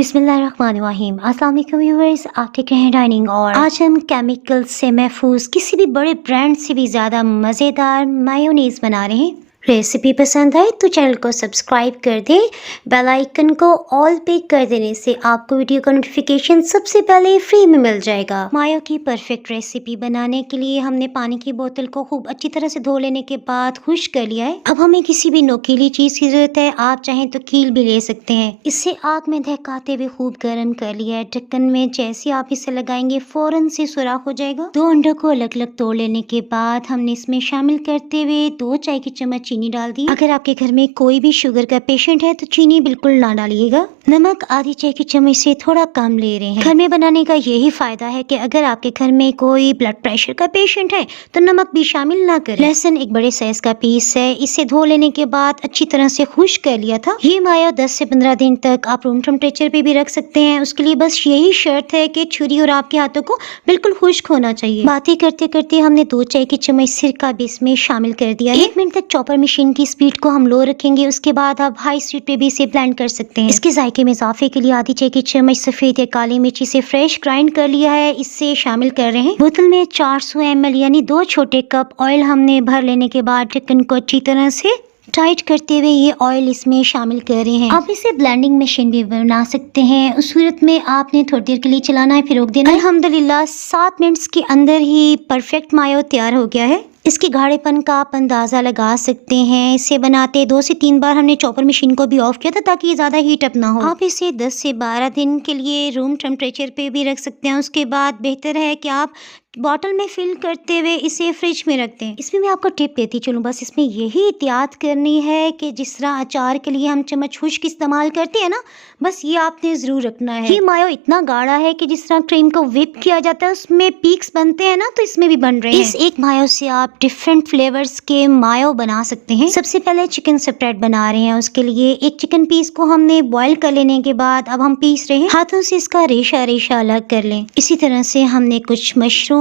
बिस्मिल्लाहिर्रहमानिर्रहीम। अस्सलाम वालेकुम व्यूअर्स, आप देख रहे हैं डाइनिंग। और आज हम केमिकल से महफूज किसी भी बड़े ब्रांड से भी ज़्यादा मज़ेदार मायोनीज़ बना रहे हैं। रेसिपी पसंद आए तो चैनल को सब्सक्राइब कर दें। बेल आइकन को ऑल पे कर देने से आपको वीडियो का नोटिफिकेशन सबसे पहले फ्री में मिल जाएगा। मायो की परफेक्ट रेसिपी बनाने के लिए हमने पानी की बोतल को खूब अच्छी तरह से धो लेने के बाद खुश्क कर लिया है। अब हमें किसी भी नोकीली चीज़ की ज़रूरत है, आप चाहें तो कील भी ले सकते हैं। इससे आग में दहकाते हुए खूब गर्म कर लिया है। ढक्कन में जैसे आप इसे लगाएंगे फौरन से सुराख हो जाएगा। 2 अंडों को अलग अलग तोड़ लेने के बाद हमने इसमें शामिल करते हुए 2 चाय की चम्मच चीनी डाल दी। अगर आपके घर में कोई भी शुगर का पेशेंट है तो चीनी बिल्कुल ना डालिएगा। नमक आधी चाय की चम्मच से थोड़ा कम ले रहे हैं। घर में बनाने का यही फायदा है कि अगर आपके घर में कोई ब्लड प्रेशर का पेशेंट है तो नमक भी शामिल ना करें। लहसुन एक बड़े साइज का पीस है, इसे धो लेने के बाद अच्छी तरह से खुश्क कर लिया था। ये मायो 10 से 15 दिन तक आप रूम टेम्परेचर पे भी रख सकते हैं। उसके लिए बस यही शर्त है कि छुरी और आपके हाथों को बिल्कुल खुश्क होना चाहिए। बातें करते करते हमने 2 चाय की चम्मच सिरका भी इसमें शामिल कर दिया है। 1 मिनट तक चॉपर मशीन की स्पीड को हम लो रखेंगे। उसके बाद आप हाई स्पीड पे भी इसे ब्लेंड कर सकते हैं। इसके जायके में इजाफे के लिए आधी चाय की चम्मच सफेद या काली मिर्ची से फ्रेश ग्राइंड कर लिया है, इससे शामिल कर रहे हैं। बोतल में 400 ml यानी 2 छोटे कप ऑयल हमने भर लेने के बाद ढक्कन को अच्छी तरह से टाइट करते हुए ये ऑयल इसमें शामिल कर रहे हैं। आप इसे ब्लेंडिंग मशीन भी बना सकते हैं। उस सूरत में आपने थोड़ी देर के लिए चलाना है, फिर रोक देना है। अल्हम्दुलिल्लाह 7 मिनट्स के अंदर ही परफेक्ट मायो तैयार हो गया है। इसके गाढ़ेपन का आप अंदाज़ा लगा सकते हैं। इसे बनाते 2 से 3 बार हमने चॉपर मशीन को भी ऑफ किया था ताकि ये ज़्यादा हीट अप ना हो। आप इसे 10 से 12 दिन के लिए रूम टेम्परेचर पे भी रख सकते हैं। उसके बाद बेहतर है कि आप बॉटल में फिल करते हुए इसे फ्रिज में रख दें। इसमें मैं आपको टिप देती चलूँ, बस इसमें यही एहतियात करनी है कि जिस तरह अचार के लिए हम चम्मच खुश्क इस्तेमाल करते हैं ना, बस ये आपने ज़रूर रखना है। ये मायो इतना गाढ़ा है कि जिस तरह क्रीम को व्हिप किया जाता है उसमें पीक्स बनते हैं ना, तो इसमें भी बन रहे हैं। इस एक मायो से आप डिफरेंट फ्लेवर्स के मायो बना सकते हैं। सबसे पहले चिकन स्प्रेड बना रहे हैं। उसके लिए एक चिकन पीस को हमने बॉईल कर लेने के बाद अब हम पीस रहे हैं। हाथों से इसका रेशा रेशा अलग कर लें। इसी तरह से हमने कुछ मशरूम्स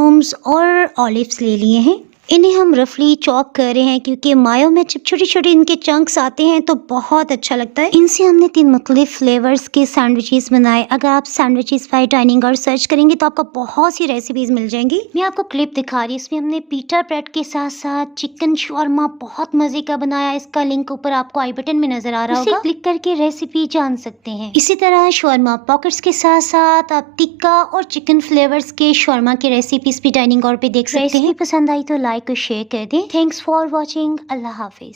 और ऑलिव्स ले लिए हैं। इन्हें हम रफली चॉप कर रहे हैं क्योंकि मायो में जब छोटे छोटे इनके चंक्स आते हैं तो बहुत अच्छा लगता है। इनसे हमने 3 मुख्तलिफ फ्लेवर्स के सैंडविचेस बनाए। अगर आप सैंडविचेस बाय डाइनिंग और सर्च करेंगे तो आपको बहुत सी रेसिपीज मिल जाएंगी। मैं आपको क्लिप दिखा रही हूँ। इसमें हमने पीटा ब्रेड के साथ साथ चिकन शॉर्मा बहुत मजे का बनाया। इसका लिंक ऊपर आपको आई बटन में नजर आ रहा होगा, क्लिक करके रेसिपी जान सकते हैं। इसी तरह शॉर्मा पॉकेट्स के साथ साथ आप टिक्का और चिकन फ्लेवर्स के शॉर्मा की रेसिपीज भी डाइनिंग और पे देख सकते हैं। पसंद आई तो लाइक और शेयर कर दें। Thanks for watching. Allah Hafiz.